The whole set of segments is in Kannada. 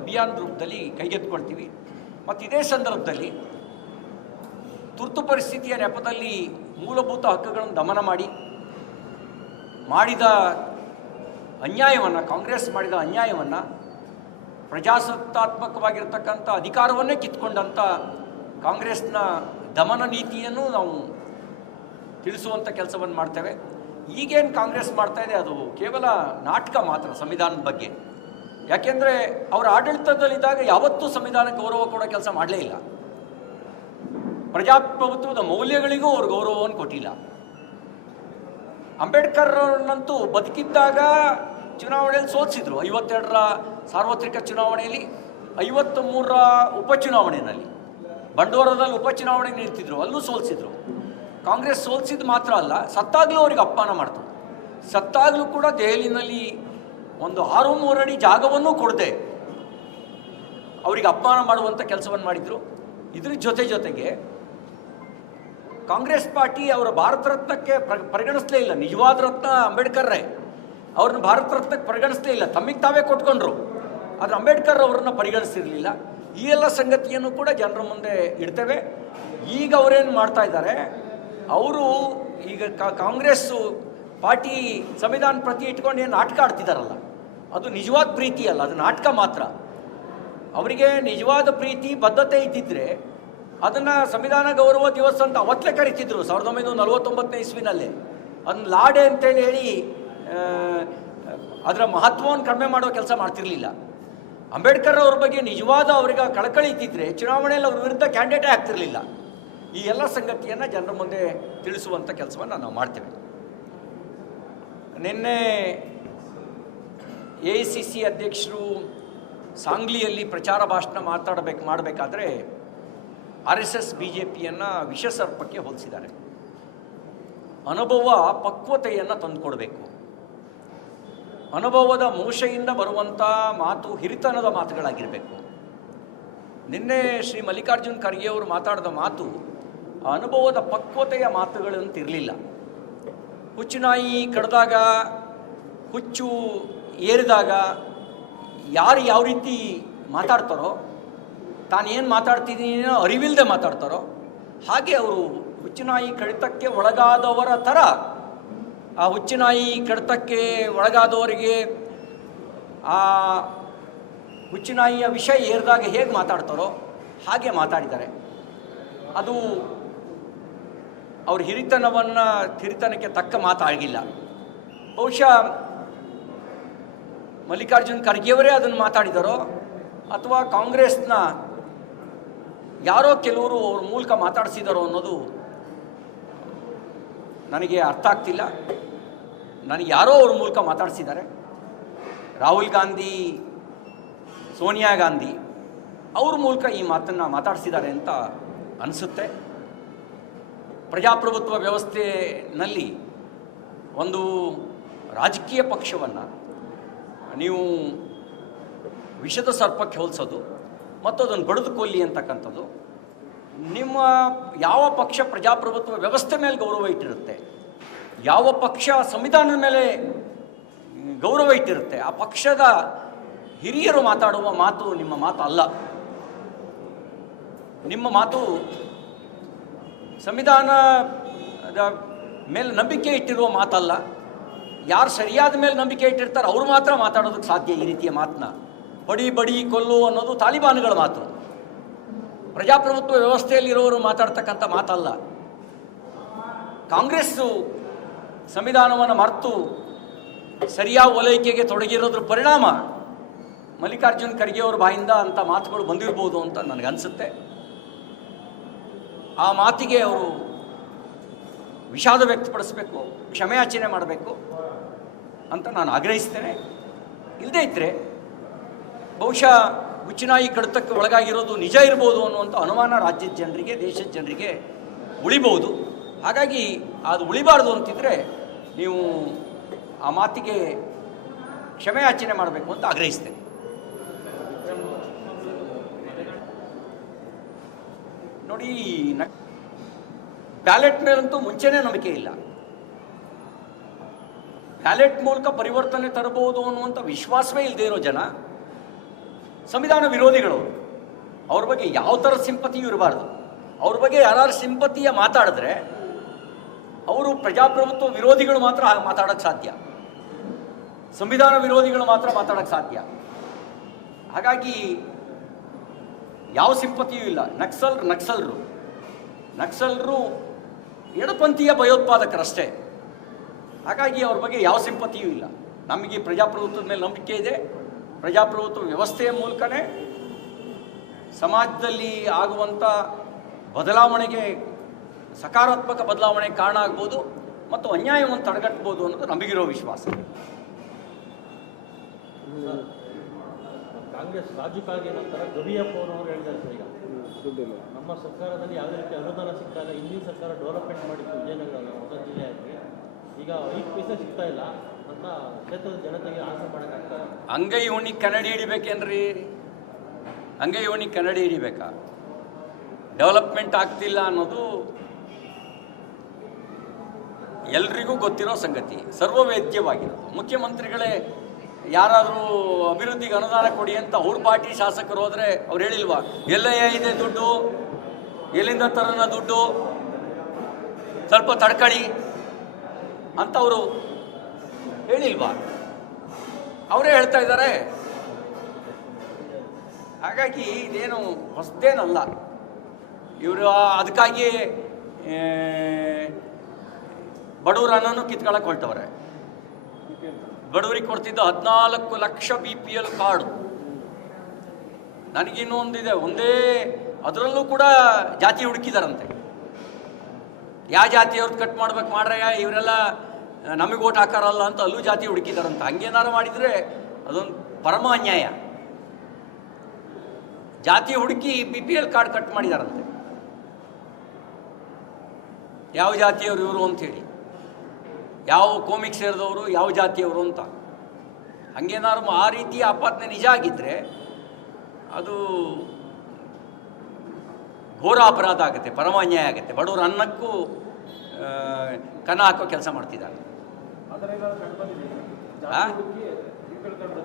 ಅಭಿಯಾನ ರೂಪದಲ್ಲಿ ಕೈಗೆತ್ತಿಕೊಳ್ತೀವಿ. ಮತ್ತು ಇದೇ ಸಂದರ್ಭದಲ್ಲಿ ತುರ್ತು ಪರಿಸ್ಥಿತಿಯ ನೆಪದಲ್ಲಿ ಮೂಲಭೂತ ಹಕ್ಕುಗಳನ್ನು ದಮನ ಮಾಡಿದ ಅನ್ಯಾಯವನ್ನು, ಕಾಂಗ್ರೆಸ್ ಮಾಡಿದ ಅನ್ಯಾಯವನ್ನು, ಪ್ರಜಾಸತ್ತಾತ್ಮಕವಾಗಿರ್ತಕ್ಕಂಥ ಅಧಿಕಾರವನ್ನೇ ಕಿತ್ಕೊಂಡಂಥ ಕಾಂಗ್ರೆಸ್ನ ದಮನ ನೀತಿಯನ್ನು ನಾವು ತಿಳಿಸುವಂಥ ಕೆಲಸವನ್ನು ಮಾಡ್ತೇವೆ. ಈಗೇನು ಕಾಂಗ್ರೆಸ್ ಮಾಡ್ತಾ ಇದೆ ಅದು ಕೇವಲ ನಾಟಕ ಮಾತ್ರ ಸಂವಿಧಾನದ ಬಗ್ಗೆ. ಯಾಕೆಂದರೆ ಅವರ ಆಡಳಿತದಲ್ಲಿದ್ದಾಗ ಯಾವತ್ತೂ ಸಂವಿಧಾನ ಗೌರವ ಕೊಡೋ ಕೆಲಸ ಮಾಡಲೇ ಇಲ್ಲ. ಪ್ರಜಾಪ್ರಭುತ್ವದ ಮೌಲ್ಯಗಳಿಗೂ ಅವರು ಗೌರವವನ್ನು ಕೊಟ್ಟಿಲ್ಲ. ಅಂಬೇಡ್ಕರ್ ಅವ್ರನ್ನಂತೂ ಬದುಕಿದ್ದಾಗ ಚುನಾವಣೆಯಲ್ಲಿ ಸೋಲಿಸಿದ್ರು. 52ರ ಸಾರ್ವತ್ರಿಕ ಚುನಾವಣೆಯಲ್ಲಿ, 53ರ ಉಪಚುನಾವಣೆಯಲ್ಲಿ, ಬಂಡವಾಳದಲ್ಲಿ ಉಪಚುನಾವಣೆ ನಿಂತಿದ್ರು, ಅಲ್ಲೂ ಸೋಲಿಸಿದ್ರು. ಕಾಂಗ್ರೆಸ್ ಸೋಲಿಸಿದ್ದು ಮಾತ್ರ ಅಲ್ಲ, ಸತ್ತಾಗಲೂ ಅವ್ರಿಗೆ ಅಪಮಾನ ಮಾಡ್ತು. ಸತ್ತಾಗಲೂ ಕೂಡ ದೆಹಲಿನಲ್ಲಿ ಒಂದು 6-3 ಅಡಿ ಜಾಗವನ್ನೂ ಕೊಡದೆ ಅವರಿಗೆ ಅಪಮಾನ ಮಾಡುವಂಥ ಕೆಲಸವನ್ನು ಮಾಡಿದರು. ಇದ್ರ ಜೊತೆಗೆ ಕಾಂಗ್ರೆಸ್ ಪಾರ್ಟಿ ಅವರ ಭಾರತ ರತ್ನಕ್ಕೆ ಪರಿಗಣಿಸಲೇ ಇಲ್ಲ. ನಿಜವಾದ ರತ್ನ ಅಂಬೇಡ್ಕರ್ರೇ, ಅವ್ರನ್ನ ಭಾರತ ರತ್ನಕ್ಕೆ ಪರಿಗಣಿಸಲೇ ಇಲ್ಲ, ತಮ್ಮಿಗೆ ತಾವೇ ಕೊಟ್ಕೊಂಡ್ರು. ಆದರೆ ಅಂಬೇಡ್ಕರ್ ಅವರನ್ನು ಪರಿಗಣಿಸಿರಲಿಲ್ಲ. ಈ ಎಲ್ಲ ಸಂಗತಿಯನ್ನು ಕೂಡ ಜನರ ಮುಂದೆ ಇಡ್ತೇವೆ. ಈಗ ಅವರೇನು ಮಾಡ್ತಾ ಇದ್ದಾರೆ, ಅವರು ಈಗ ಕಾಂಗ್ರೆಸ್ಸು ಪಾರ್ಟಿ ಸಂವಿಧಾನ ಪ್ರತಿ ಇಟ್ಕೊಂಡು ಏನು ನಾಟಕ ಆಡ್ತಿದ್ದಾರಲ್ಲ, ಅದು ನಿಜವಾದ ಪ್ರೀತಿ ಅಲ್ಲ, ಅದು ನಾಟಕ ಮಾತ್ರ. ಅವರಿಗೆ ನಿಜವಾದ ಪ್ರೀತಿ ಬದ್ಧತೆ ಇದ್ದಿದ್ದರೆ ಅದನ್ನು ಸಂವಿಧಾನ ಗೌರವ ದಿವಸ ಅಂತ ಅವತ್ತೇ ಕರಿತಿದ್ರು 1949ನೇ ಇಸ್ವಿನಲ್ಲೇ. ಅದನ್ನ ಲಾಡೆ ಅಂತೇಳಿ ಹೇಳಿ ಅದರ ಮಹತ್ವವನ್ನು ಕಡಿಮೆ ಮಾಡೋ ಕೆಲಸ ಮಾಡ್ತಿರಲಿಲ್ಲ. ಅಂಬೇಡ್ಕರ್ ಅವ್ರ ಬಗ್ಗೆ ನಿಜವಾದ ಅವರಿಗೆ ಕಳಕಳಿ ಇದ್ದಿದ್ದರೆ ಚುನಾವಣೆಯಲ್ಲಿ ಅವ್ರ ವಿರುದ್ಧ ಕ್ಯಾಂಡಿಡೇಟೇ ಆಗ್ತಿರಲಿಲ್ಲ. ಈ ಎಲ್ಲ ಸಂಗತಿಯನ್ನು ಜನರ ಮುಂದೆ ತಿಳಿಸುವಂಥ ಕೆಲಸವನ್ನು ನಾವು ಮಾಡ್ತೇವೆ. ನಿನ್ನೆ AICC ಅಧ್ಯಕ್ಷರು ಸಾಂಗ್ಲಿಯಲ್ಲಿ ಪ್ರಚಾರ ಭಾಷಣ ಮಾಡಬೇಕಾದ್ರೆ RSS BJPಯನ್ನು ವಿಷಸರ್ಪಕ್ಕೆ ಹೋಲಿಸಿದ್ದಾರೆ. ಅನುಭವ ಪಕ್ವತೆಯನ್ನು ತಂದುಕೊಡ್ಬೇಕು. ಅನುಭವದ ಮೋಶೆಯಿಂದ ಬರುವಂಥ ಮಾತು ಹಿರಿತನದ ಮಾತುಗಳಾಗಿರಬೇಕು. ನಿನ್ನೆ ಶ್ರೀ ಮಲ್ಲಿಕಾರ್ಜುನ್ ಖರ್ಗೆ ಅವರು ಮಾತಾಡಿದ ಮಾತು ಅನುಭವದ ಪಕ್ವತೆಯ ಮಾತುಗಳಂತಿರಲಿಲ್ಲ. ಹುಚ್ಚುನಾಯಿ ಕಡ್ದಾಗ, ಹುಚ್ಚು ಏರಿದಾಗ ಯಾರು ಯಾವ ರೀತಿ ಮಾತಾಡ್ತಾರೋ, ತಾನೇನು ಮಾತಾಡ್ತಿದ್ದೀನೋ ಅರಿವಿಲ್ಲದೆ ಮಾತಾಡ್ತಾರೋ ಹಾಗೆ ಅವರು ಹುಚ್ಚುನಾಯಿ ಕಡಿತಕ್ಕೆ ಒಳಗಾದವರ ಥರ ಆ ಹುಚ್ಚುನಾಯಿ ಕಡಿತಕ್ಕೆ ಒಳಗಾದವರಿಗೆ ಆ ಹುಚ್ಚುನಾಯಿಯ ವಿಷಯ ಏರಿದಾಗ ಹೇಗೆ ಮಾತಾಡ್ತಾರೋ ಹಾಗೆ ಮಾತಾಡಿದ್ದಾರೆ. ಅದು ಅವ್ರ ಹಿರಿತನಕ್ಕೆ ತಕ್ಕ ಮಾತಾಗಿಲ್ಲ. ಬಹುಶಃ ಮಲ್ಲಿಕಾರ್ಜುನ್ ಖರ್ಗೆಯವರೇ ಅದನ್ನು ಮಾತಾಡಿದಾರೋ ಅಥವಾ ಕಾಂಗ್ರೆಸ್ನ ಯಾರೋ ಕೆಲವರು ಅವ್ರ ಮೂಲಕ ಮಾತಾಡಿಸಿದಾರೋ ಅನ್ನೋದು ನನಗೆ ಅರ್ಥ ಆಗ್ತಿಲ್ಲ. ನನಗೆ ಯಾರೋ ಅವ್ರ ಮೂಲಕ ಮಾತಾಡಿಸಿದ್ದಾರೆ. ರಾಹುಲ್ ಗಾಂಧಿ, ಸೋನಿಯಾ ಗಾಂಧಿ ಅವ್ರ ಮೂಲಕ ಈ ಮಾತನ್ನು ಮಾತಾಡಿಸಿದ್ದಾರೆ ಅಂತ ಅನಿಸುತ್ತೆ. ಪ್ರಜಾಪ್ರಭುತ್ವ ವ್ಯವಸ್ಥೆಯಲ್ಲಿ ಒಂದು ರಾಜಕೀಯ ಪಕ್ಷವನ್ನು ನೀವು ವಿಷದ ಸರ್ಪಕ್ಕೆ ಹೋಲಿಸೋದು ಮತ್ತು ಅದನ್ನು ಬಡಿದು ಕೊಲ್ಲಿ ಅಂತಕ್ಕಂಥದ್ದು, ನಿಮ್ಮ ಯಾವ ಪಕ್ಷ ಪ್ರಜಾಪ್ರಭುತ್ವ ವ್ಯವಸ್ಥೆ ಮೇಲೆ ಗೌರವ ಇಟ್ಟಿರುತ್ತೆ, ಯಾವ ಪಕ್ಷ ಸಂವಿಧಾನದ ಮೇಲೆ ಗೌರವ ಇಟ್ಟಿರುತ್ತೆ, ಆ ಪಕ್ಷದ ಹಿರಿಯರು ಮಾತಾಡುವ ಮಾತು ನಿಮ್ಮ ಮಾತು ಅಲ್ಲ. ನಿಮ್ಮ ಮಾತು ಸಂವಿಧಾನದ ಮೇಲೆ ನಂಬಿಕೆ ಇಟ್ಟಿರುವ ಮಾತಲ್ಲ. ಯಾರು ಸರಿಯಾದ ಮೇಲೆ ನಂಬಿಕೆ ಇಟ್ಟಿರ್ತಾರೆ ಅವರು ಮಾತ್ರ ಮಾತಾಡೋದಕ್ಕೆ ಸಾಧ್ಯ. ಈ ರೀತಿಯ ಮಾತನ್ನ ಬಡಿ ಕೊಲ್ಲು ಅನ್ನೋದು ತಾಲಿಬಾನ್ಗಳ ಮಾತು. ಪ್ರಜಾಪ್ರಭುತ್ವ ವ್ಯವಸ್ಥೆಯಲ್ಲಿರೋರು ಮಾತಾಡ್ತಕ್ಕಂಥ ಮಾತಲ್ಲ. ಕಾಂಗ್ರೆಸ್ಸು ಸಂವಿಧಾನವನ್ನು ಮರೆತು ಸರಿಯಾದ ಓಲೈಕೆಗೆ ತೊಡಗಿರೋದ್ರ ಪರಿಣಾಮ ಮಲ್ಲಿಕಾರ್ಜುನ್ ಖರ್ಗೆ ಅವರ ಬಾಯಿಂದ ಅಂಥ ಮಾತುಗಳು ಬಂದಿರ್ಬೋದು ಅಂತ ನನಗನ್ಸುತ್ತೆ. ಆ ಮಾತಿಗೆ ಅವರು ವಿಷಾದ ವ್ಯಕ್ತಪಡಿಸಬೇಕು, ಕ್ಷಮೆಯಾಚನೆ ಮಾಡಬೇಕು ಅಂತ ನಾನು ಆಗ್ರಹಿಸ್ತೇನೆ. ಇಲ್ಲದೇ ಇದ್ದರೆ ಬಹುಶಃ ಹುಚ್ಚುನಾಯಿ ಕಡಿತಕ್ಕೆ ಒಳಗಾಗಿರೋದು ನಿಜ ಇರ್ಬೋದು ಅನ್ನುವಂಥ ಅನುಮಾನ ರಾಜ್ಯದ ಜನರಿಗೆ, ದೇಶದ ಜನರಿಗೆ ಉಳಿಬೋದು. ಹಾಗಾಗಿ ಅದು ಉಳಿಬಾರ್ದು ಅಂತಿದ್ರೆ ನೀವು ಆ ಮಾತಿಗೆ ಕ್ಷಮೆಯಾಚನೆ ಮಾಡಬೇಕು ಅಂತ ಆಗ್ರಹಿಸ್ತೇನೆ. ನೋಡಿ, ಬ್ಯಾಲೆಟ್ ಮೇಲಂತೂ ಮುಂಚೆನೇ ನಂಬಿಕೆ ಇಲ್ಲ. ಬ್ಯಾಲೆಟ್ ಮೂಲಕ ಪರಿವರ್ತನೆ ತರಬಹುದು ಅನ್ನುವಂಥ ವಿಶ್ವಾಸವೇ ಇಲ್ಲದೆ ಇರೋ ಜನ ಸಂವಿಧಾನ ವಿರೋಧಿಗಳು. ಅವ್ರ ಬಗ್ಗೆ ಯಾವ ಥರ ಸಿಂಪತಿಯೂ ಇರಬಾರ್ದು. ಅವ್ರ ಬಗ್ಗೆ ಯಾರು ಸಿಂಪತಿಯ ಮಾತಾಡಿದ್ರೆ ಅವರು ಪ್ರಜಾಪ್ರಭುತ್ವ ವಿರೋಧಿಗಳು ಮಾತ್ರ ಮಾತಾಡೋಕ್ಕೆ ಸಾಧ್ಯ, ಸಂವಿಧಾನ ವಿರೋಧಿಗಳು ಮಾತ್ರ ಮಾತಾಡೋಕ್ಕೆ ಸಾಧ್ಯ. ಹಾಗಾಗಿ ಯಾವ ಸಿಂಪತಿಯೂ ಇಲ್ಲ. ನಕ್ಸಲರು ಎಡಪಂಥೀಯ ಭಯೋತ್ಪಾದಕರಷ್ಟೇ. ಹಾಗಾಗಿ ಅವ್ರ ಬಗ್ಗೆ ಯಾವ ಸಿಂಪತಿಯೂ ಇಲ್ಲ. ನಮಗೆ ಪ್ರಜಾಪ್ರಭುತ್ವದ ಮೇಲೆ ನಂಬಿಕೆ ಇದೆ. ಪ್ರಜಾಪ್ರಭುತ್ವ ವ್ಯವಸ್ಥೆಯ ಮೂಲಕನೇ ಸಮಾಜದಲ್ಲಿ ಆಗುವಂಥ ಬದಲಾವಣೆಗೆ, ಸಕಾರಾತ್ಮಕ ಬದಲಾವಣೆಗೆ ಕಾರಣ ಆಗ್ಬೋದು ಮತ್ತು ಅನ್ಯಾಯವನ್ನು ತಡೆಗಟ್ಟಬಹುದು ಅನ್ನೋದು ನಮಗಿರೋ ವಿಶ್ವಾಸ. ಕಾಂಗ್ರೆಸ್ ರಾಜಕಾರಣಿ ನಂತರ ಗವಿಯಪ್ಪ ಅವರು ಹೇಳಿದ್ದಾರೆ ಸರ್, ಈಗ ನಮ್ಮ ಸರ್ಕಾರದಲ್ಲಿ ಯಾವುದೇ ರೀತಿ ಅನುದಾನ ಸಿಗ್ತಾಯಿಲ್ಲ. ಹಿಂದಿನ ಸರ್ಕಾರ ಡೆವಲಪ್ಮೆಂಟ್ ಮಾಡಿತ್ತು ವಿಜಯನಗರ ಹೊಸ ಜಿಲ್ಲೆಯಾಗಿ, ಈಗ 5 ಪೈಸೆ ಸಿಗ್ತಾ ಇಲ್ಲ ಅಂತ ಕ್ಷೇತ್ರದ ಜನತೆಗೆ ಆನ್ಸರ್ ಮಾಡೋಕ್ಕಾಗ್ತದೆ. ಅಂಗೈ ಉಣ್ಣಿ ಕನ್ನಡಿ ಹಿಡಿಬೇಕೇನ್ರಿ? ಅಂಗೈ ಉಣ್ಣಿ ಕನ್ನಡಿ ಹಿಡಿಬೇಕಾ? ಡೆವಲಪ್ಮೆಂಟ್ ಆಗ್ತಿಲ್ಲ ಅನ್ನೋದು ಎಲ್ರಿಗೂ ಗೊತ್ತಿರೋ ಸಂಗತಿ, ಸರ್ವವೇದ್ಯವಾಗಿರೋದು. ಮುಖ್ಯಮಂತ್ರಿಗಳೇ ಯಾರಾದರೂ ಅಭಿವೃದ್ಧಿಗೆ ಅನುದಾನ ಕೊಡಿ ಅಂತ ಅವ್ರ ಪಾರ್ಟಿ ಶಾಸಕರು ಹೋದರೆ ಅವ್ರು ಹೇಳಿಲ್ವಾ, ಎಲ್ಲೇ ಇದೆ ದುಡ್ಡು, ಎಲ್ಲಿಂದ ತರೋಣ ದುಡ್ಡು, ಸ್ವಲ್ಪ ತಡ್ಕಳಿ ಅಂತ ಅವರು ಹೇಳಿಲ್ವಾ? ಅವರೇ ಹೇಳ್ತಾ ಇದ್ದಾರೆ. ಹಾಗಾಗಿ ಇದೇನು ಹೊಸದೇನಲ್ಲ. ಇವರು ಅದಕ್ಕಾಗಿ ಬಡವರನ್ನು ಕಿತ್ಕೊಳ್ಳೋಕೆ ಹೊರಟವ್ರೆ. ಬಡವರಿಗೆ ಕೊಡ್ತಿದ್ದ 14 ಲಕ್ಷ BPL ಕಾರ್ಡು. ನನಗಿನ್ನೊಂದಿದೆ, ಒಂದೇ ಅದರಲ್ಲೂ ಕೂಡ ಜಾತಿ ಹುಡುಕಿದಾರಂತೆ. ಯಾವ ಜಾತಿಯವ್ರದ್ದು ಕಟ್ ಮಾಡ್ಬೇಕು ಮಾಡ್ರೆ ಇವರೆಲ್ಲ ನಮಗೆ ಓಟ್ ಹಾಕಾರಲ್ಲ ಅಂತ ಅಲ್ಲೂ ಜಾತಿ ಹುಡುಕಿದಾರಂತ. ಹಂಗೇನಾರು ಮಾಡಿದರೆ ಅದೊಂದು ಪರಮ ಅನ್ಯಾಯ. ಜಾತಿ ಹುಡುಕಿ BPL ಕಾರ್ಡ್ ಕಟ್ ಮಾಡಿದಾರಂತೆ. ಯಾವ ಜಾತಿಯವರು ಇವರು ಅಂಥೇಳಿ, ಯಾವ ಕೋಮಿಕ್ ಸೇರಿದವರು, ಯಾವ ಜಾತಿಯವರು ಅಂತ. ಹಂಗೇನಾದ್ರು ಆ ರೀತಿಯ ಆಪಾದನೆ ನಿಜ ಆಗಿದ್ದರೆ ಅದು ಘೋರ ಅಪರಾಧ ಆಗುತ್ತೆ, ಪರಮ ಅನ್ಯಾಯ ಆಗುತ್ತೆ. ಬಡವರು ಅನ್ನಕ್ಕೂ ಕನ್ನ ಹಾಕೋ ಕೆಲಸ ಮಾಡ್ತಿದ್ದಾರೆ.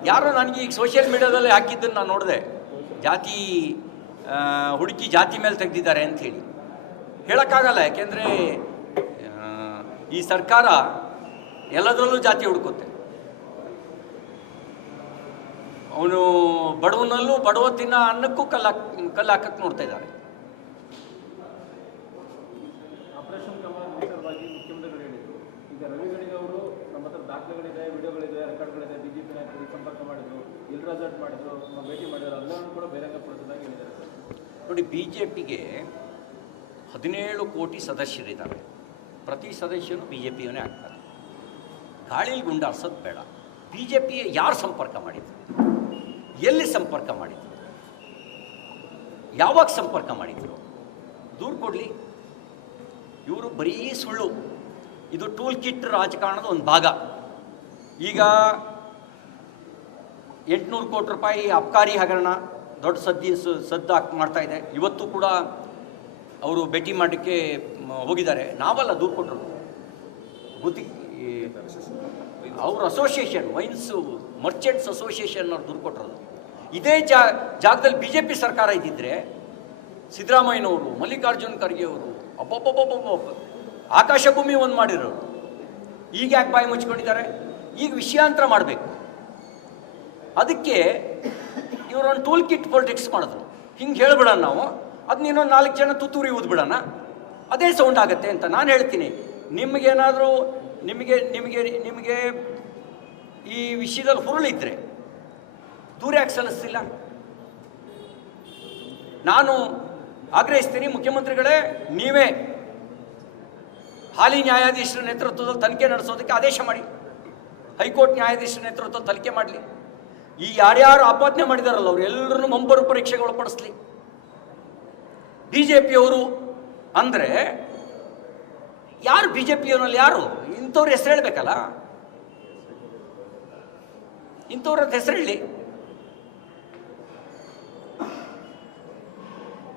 ಯಾರೋ ನನಗೆ ಈಗ ಸೋಷಿಯಲ್ ಮೀಡಿಯಾದಲ್ಲಿ ಹಾಕಿದ್ದನ್ನು ನಾನು ನೋಡಿದೆ, ಜಾತಿ ಹುಡುಕಿ ಜಾತಿ ಮೇಲೆ ತೆಗೆದಿದ್ದಾರೆ ಅಂಥೇಳಿ. ಹೇಳೋಕ್ಕಾಗಲ್ಲ, ಯಾಕೆಂದರೆ ಈ ಸರ್ಕಾರ ಎಲ್ಲದರಲ್ಲೂ ಜಾತಿ ಹುಡುಕುತ್ತೆ. ಅವನು ಬಡವನಲ್ಲೂ ಬಡವ ತಿನ್ನ ಅನ್ನಕ್ಕೂ ಕಲ್ಲು ಹಾಕಕ್ಕೆ ನೋಡ್ತಾ ಇದ್ದಾರೆ. ಆಪರೇಷನ್ ಕಮಲ ವಿಚಾರವಾಗಿ ಮುಖ್ಯಮಂತ್ರಿಗಳು ಹೇಳಿದರು. ಈಗ ರವಿಗಣಿಗೆ ಅವರು ನಮ್ಮ ಹತ್ರ ದಾಖಲೆಗಳಿದೆ, ವಿಡಿಯೋಗಳಿದೆ, ರೆಕಾರ್ಡ್ಗಳಿದೆ, BJP ನಾಯಕರಿಗೆ ಸಂಪರ್ಕ ಮಾಡಿದ್ರು, ರೆಸಾರ್ಟ್ ಮಾಡಿದ್ರು, ಭೇಟಿ ಮಾಡಿದ್ರು, ಎಲ್ಲವನ್ನು ಕೂಡ ಬಹಿರಂಗಪಡಿಸೋದಾಗಿ ಹೇಳಿದ್ದಾರೆ. ನೋಡಿ, BJPಗೆ 17 ಕೋಟಿ ಸದಸ್ಯರಿದ್ದಾರೆ. ಪ್ರತಿ ಸದಸ್ಯನು BJPಯವನೇ ಆಗ್ತಾರೆ. ಗಾಳಿಲಿ ಗುಂಡಾರ್ಸೋದು ಬೇಡ. BJP ಯಾರು ಸಂಪರ್ಕ ಮಾಡಿದ್ರು, ಎಲ್ಲಿ ಸಂಪರ್ಕ ಮಾಡಿದ್ರು, ಯಾವಾಗ ಸಂಪರ್ಕ ಮಾಡಿದ್ರು, ದೂರು ಕೊಡಲಿ. ಇವರು ಬರೀ ಸುಳ್ಳು. ಇದು ಟೂಲ್ ಕಿಟ್ ರಾಜಕಾರಣದ ಒಂದು ಭಾಗ. ಈಗ 800 ಕೋಟಿ ರೂಪಾಯಿ ಅಬ್ಕಾರಿ ಹಗರಣ ದೊಡ್ಡ ಸದ್ದು ಮಾಡ್ತಾ ಇದೆ. ಇವತ್ತು ಕೂಡ ಅವರು ಭೇಟಿ ಮಾಡಲಿಕ್ಕೆ ಹೋಗಿದ್ದಾರೆ. ನಾವಲ್ಲ ದೂರು ಕೊಟ್ಟರು, ಅವ್ರ ಅಸೋಸಿಯೇಷನ್, ವೈನ್ಸ್ ಮರ್ಚೆಂಟ್ಸ್ ಅಸೋಸಿಯೇಷನ್ ಅವ್ರು ದೂರು ಕೊಟ್ಟರು. ಇದೇ ಜಾಗದಲ್ಲಿ BJP ಸರ್ಕಾರ ಇದ್ದಿದ್ರೆ ಸಿದ್ದರಾಮಯ್ಯನವರು, ಮಲ್ಲಿಕಾರ್ಜುನ್ ಖರ್ಗೆ ಅವರು ಅಬ್ಬಬ್ಬಬ್ಬಬ್ಬ ಆಕಾಶ ಭೂಮಿ ಒಂದು ಮಾಡಿರೋರು. ಈಗ ಯಾಕೆ ಬಾಯಿ ಮುಚ್ಕೊಂಡಿದ್ದಾರೆ? ಈಗ ವಿಷಯಾಂತರ ಮಾಡಬೇಕು. ಅದಕ್ಕೆ ಇವರೊಂದು ಟೂಲ್ ಕಿಟ್ ಪೊಲಿಟಿಕ್ಸ್ ಮಾಡಿದ್ರು. ಹಿಂಗೆ ಹೇಳ್ಬಿಡೋಣ ನಾವು, ಅದನ್ನ ಇನ್ನೊಂದು 4 ಜನ ತುತ್ತೂರಿ ಊದ್ಬಿಡೋಣ, ಅದೇ ಸೌಂಡ್ ಆಗುತ್ತೆ ಅಂತ ನಾನು ಹೇಳ್ತೀನಿ. ನಿಮಗೇನಾದರೂ ನಿಮಗೆ ಈ ವಿಷಯದಲ್ಲಿ ಹುರುಳಿದ್ರೆ ದೂರ ಯಾಕೆ ಸಲ್ಲಿಸ್ತಿಲ್ಲ? ನಾನು ಆಗ್ರಹಿಸ್ತೀನಿ, ಮುಖ್ಯಮಂತ್ರಿಗಳೇ ನೀವೇ ಹಾಲಿ ನ್ಯಾಯಾಧೀಶರ ನೇತೃತ್ವದಲ್ಲಿ ತನಿಖೆ ನಡೆಸೋದಕ್ಕೆ ಆದೇಶ ಮಾಡಿ. ಹೈಕೋರ್ಟ್ ನ್ಯಾಯಾಧೀಶರ ನೇತೃತ್ವದಲ್ಲಿ ತನಿಖೆ ಮಾಡಲಿ. ಈ ಯಾರ್ಯಾರು ಆಪಾದನೆ ಮಾಡಿದಾರಲ್ಲ ಅವರು ಎಲ್ಲರನ್ನು ಮಂಬರು ಪರೀಕ್ಷೆಗೆ ಒಳಪಡಿಸ್ಲಿ. BJPಯವರು ಅಂದರೆ ಯಾರು? BJPಯವರಲ್ಲಿ ಯಾರು? ಇಂಥವ್ರ ಹೆಸರು ಹೇಳಬೇಕಲ್ಲ, ಇಂಥವ್ರ ಹೆಸರು ಹೇಳಿ.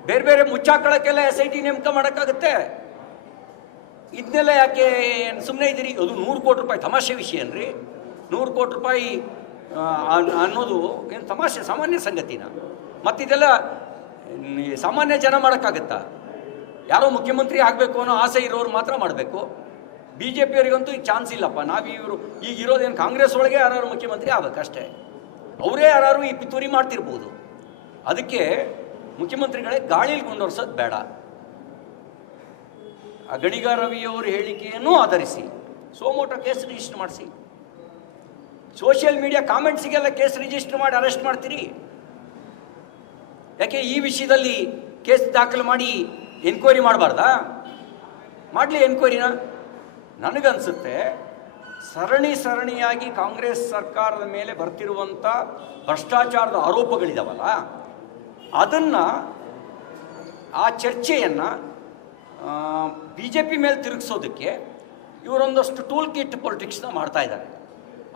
ಬೇರೆ ಬೇರೆ ಮುಚ್ಚಾಕಳಕ್ಕೆಲ್ಲ SIT ನೇಮಕ ಮಾಡೋಕ್ಕಾಗುತ್ತೆ. ಇದನ್ನೆಲ್ಲ ಯಾಕೆ ಸುಮ್ಮನೆ ಇದ್ದೀರಿ? ಅದು 100 ಕೋಟಿ ರೂಪಾಯಿ ತಮಾಷೆ ವಿಷಯ ಅನ್ರಿ. 100 ಕೋಟಿ ರೂಪಾಯಿ ಅನ್ನೋದು ಏನು ತಮಾಷೆ, ಸಾಮಾನ್ಯ ಸಂಗತಿನ? ಮತ್ತಿದೆಲ್ಲ ಸಾಮಾನ್ಯ ಜನ ಮಾಡೋಕ್ಕಾಗತ್ತಾ? ಯಾರೋ ಮುಖ್ಯಮಂತ್ರಿ ಆಗಬೇಕು ಅನ್ನೋ ಆಸೆ ಇರೋರು ಮಾತ್ರ ಮಾಡಬೇಕು. ಬಿ ಜೆ ಪಿಯವರಿಗಂತೂ ಈಗ ಚಾನ್ಸ್ ಇಲ್ಲಪ್ಪ. ಈಗ ಇರೋದೇನು ಕಾಂಗ್ರೆಸ್ ಒಳಗೆ ಯಾರು ಮುಖ್ಯಮಂತ್ರಿ ಆಗಬೇಕಷ್ಟೇ. ಅವರೇ ಯಾರು ಈ ಪಿತೂರಿ ಮಾಡ್ತಿರ್ಬೋದು. ಅದಕ್ಕೆ ಮುಖ್ಯಮಂತ್ರಿಗಳೇ ಗಾಳಿಲಿ ಕೊಂಡೊರ್ಸೋದು ಬೇಡ. ಆ ಗಣಿಗ ರವಿಯವರು ಹೇಳಿಕೆಯನ್ನು ಆಧರಿಸಿ ಸೋಮೋಟೋ ಕೇಸ್ ರಿಜಿಸ್ಟರ್ ಮಾಡಿಸಿ. ಸೋಷಿಯಲ್ ಮೀಡಿಯಾ ಕಾಮೆಂಟ್ಸಿಗೆಲ್ಲ ಕೇಸ್ ರಿಜಿಸ್ಟರ್ ಮಾಡಿ ಅರೆಸ್ಟ್ ಮಾಡ್ತೀರಿ. ಯಾಕೆ ಈ ವಿಷಯದಲ್ಲಿ ಕೇಸ್ ದಾಖಲು ಮಾಡಿ ಎನ್ಕ್ವೈರಿ ಮಾಡಬಾರ್ದಾ? ಮಾಡಲಿ ಎನ್ಕ್ವೈರಿನ. ನನಗನ್ಸುತ್ತೆ ಸರಣಿಯಾಗಿ ಕಾಂಗ್ರೆಸ್ ಸರ್ಕಾರದ ಮೇಲೆ ಬರ್ತಿರುವಂಥ ಭ್ರಷ್ಟಾಚಾರದ ಆರೋಪಗಳಿದಾವಲ್ಲ, ಅದನ್ನು ಆ ಚರ್ಚೆಯನ್ನು ಬಿ ಜೆ ಪಿ ಮೇಲೆ ತಿರುಗಿಸೋದಕ್ಕೆ ಇವರೊಂದಷ್ಟು ಟೂಲ್ ಕಿಟ್ ಪೊಲಿಟಿಕ್ಸ್ನ ಮಾಡ್ತಾ ಇದ್ದಾರೆ.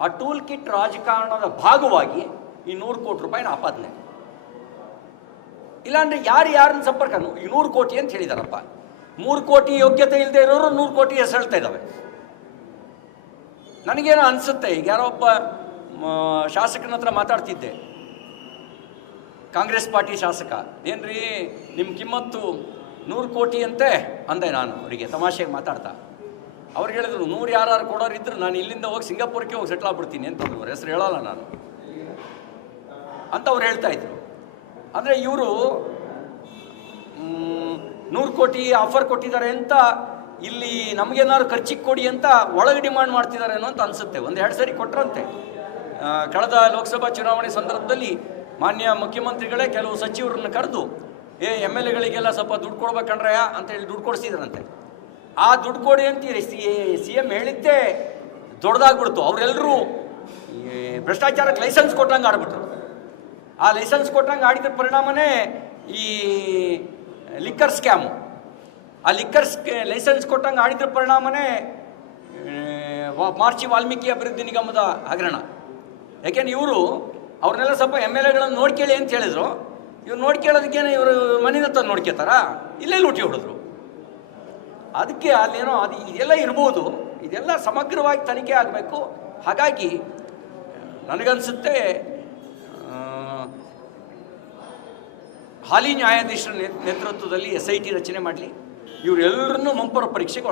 ಆ ಟೂಲ್ ಕಿಟ್ ರಾಜಕಾರಣದ ಭಾಗವಾಗಿ ಈ 100 ಕೋಟಿ ರೂಪಾಯಿನ ಆಪಾದನೆ. ಇಲ್ಲಾಂದರೆ ಯಾರನ್ನ ಸಂಪರ್ಕ 100 ಕೋಟಿ ಅಂತ ಹೇಳಿದಾರಪ್ಪ. 3 ಕೋಟಿ ಯೋಗ್ಯತೆ ಇಲ್ಲದೆ ಇರೋರು 100 ಕೋಟಿ ಹೆಸಳ್ತಾ ಇದ್ದಾವೆ. ನನಗೇನೋ ಅನಿಸುತ್ತೆ, ಈಗ ಯಾರೋ ಒಬ್ಬ ಶಾಸಕನ ಹತ್ರ ಮಾತಾಡ್ತಿದ್ದೆ, ಕಾಂಗ್ರೆಸ್ ಪಾರ್ಟಿ ಶಾಸಕ. ಏನ್ರಿ ನಿಮ್ಮ ಕಿಮ್ಮತ್ತು 100 ಕೋಟಿ ಅಂತೆ ಅಂದೆ ನಾನು ಅವರಿಗೆ ತಮಾಷೆಗೆ ಮಾತಾಡ್ತಾ. ಅವ್ರು ಹೇಳಿದ್ರು 100 ಯಾರು ಕೊಡೋರು ಇದ್ರು ನಾನು ಇಲ್ಲಿಂದ ಹೋಗಿ ಸಿಂಗಾಪುರಕ್ಕೆ ಹೋಗಿ ಸೆಟ್ಲ್ ಆಗ್ಬಿಡ್ತೀನಿ ಅಂತಂದ್ರು. ಅವ್ರ ಹೆಸರು ಹೇಳಲ್ಲ ನಾನು ಅಂತ ಅವ್ರು ಹೇಳ್ತಾ ಇದ್ರು. ಅಂದರೆ ಇವರು 100 ಕೋಟಿ ಆಫರ್ ಕೊಟ್ಟಿದ್ದಾರೆ ಅಂತ ಇಲ್ಲಿ ನಮಗೇನಾದ್ರು ಖರ್ಚಿಗೆ ಕೊಡಿ ಅಂತ ಒಳಗೆ ಡಿಮಾಂಡ್ ಮಾಡ್ತಿದ್ದಾರೆ ಅನ್ನೋ ಅಂತ ಅನಿಸುತ್ತೆ. 1-2 ಸರಿ ಕೊಟ್ಟರಂತೆ. ಕಳೆದ ಲೋಕಸಭಾ ಚುನಾವಣೆ ಸಂದರ್ಭದಲ್ಲಿ ಮಾನ್ಯ ಮುಖ್ಯಮಂತ್ರಿಗಳೇ ಕೆಲವು ಸಚಿವರನ್ನ ಕರೆದು MLAಗಳಿಗೆಲ್ಲ ಸ್ವಲ್ಪ ದುಡ್ಡು ಕೊಡ್ಬೇಕಂಡ್ರಯ್ಯ ಅಂತೇಳಿ ದುಡ್ಡು ಕೊಡಿಸಿದ್ರಂತೆ. ಆ ದುಡ್ಡು ಕೊಡಿ ಅಂತೀರಿ CM ಹೇಳಿದ್ದೇ ದೊಡ್ಡದಾಗ್ಬಿಡ್ತು. ಅವರೆಲ್ಲರೂ ಭ್ರಷ್ಟಾಚಾರಕ್ಕೆ ಲೈಸೆನ್ಸ್ ಕೊಟ್ಟಂಗೆ ಆಡ್ಬಿಟ್ರು. ಆ ಲೈಸೆನ್ಸ್ ಕೊಟ್ಟಂಗೆ ಆಡಿದ ಪರಿಣಾಮನೇ ಈ ಲಿಕ್ಕರ್ ಸ್ಕ್ಯಾಮು. ಆ ಲೈಸೆನ್ಸ್ ಕೊಟ್ಟಂಗೆ ಆಡಿದ್ರ ಪರಿಣಾಮನೇ ಮಾರ್ಚಿ ವಾಲ್ಮೀಕಿ ಅಭಿವೃದ್ಧಿ ನಿಗಮದ ಹಗರಣ. ಯಾಕೆಂದ್ರೆ ಇವರು ಅವ್ರನ್ನೆಲ್ಲ ಸ್ವಲ್ಪ MLAಗಳನ್ನು ನೋಡ್ಕೇಳಿ ಅಂತ ಹೇಳಿದ್ರು. ಇವ್ರು ನೋಡ್ಕೇಳೋದಕ್ಕೇನೆ ಇವರು ಮನೆಯಿಂದ ತಂದು ನೋಡ್ಕೋತಾರ, ಇಲ್ಲೇ ಲೂಟಿ ಹೊಡೆದ್ರು. ಅದಕ್ಕೆ ಅಲ್ಲೇನೋ ಇದೆಲ್ಲ ಇರ್ಬೋದು. ಇದೆಲ್ಲ ಸಮಗ್ರವಾಗಿ ತನಿಖೆ ಆಗಬೇಕು. ಹಾಗಾಗಿ ನನಗನ್ಸುತ್ತೆ ಹಾಲಿ ನ್ಯಾಯಾಧೀಶರ ನೇತೃತ್ವದಲ್ಲಿ SIT ರಚನೆ ಮಾಡಲಿ. ಇವರೆಲ್ಲರನ್ನೂ ಮಂಪರ ಪರೀಕ್ಷೆಗೆ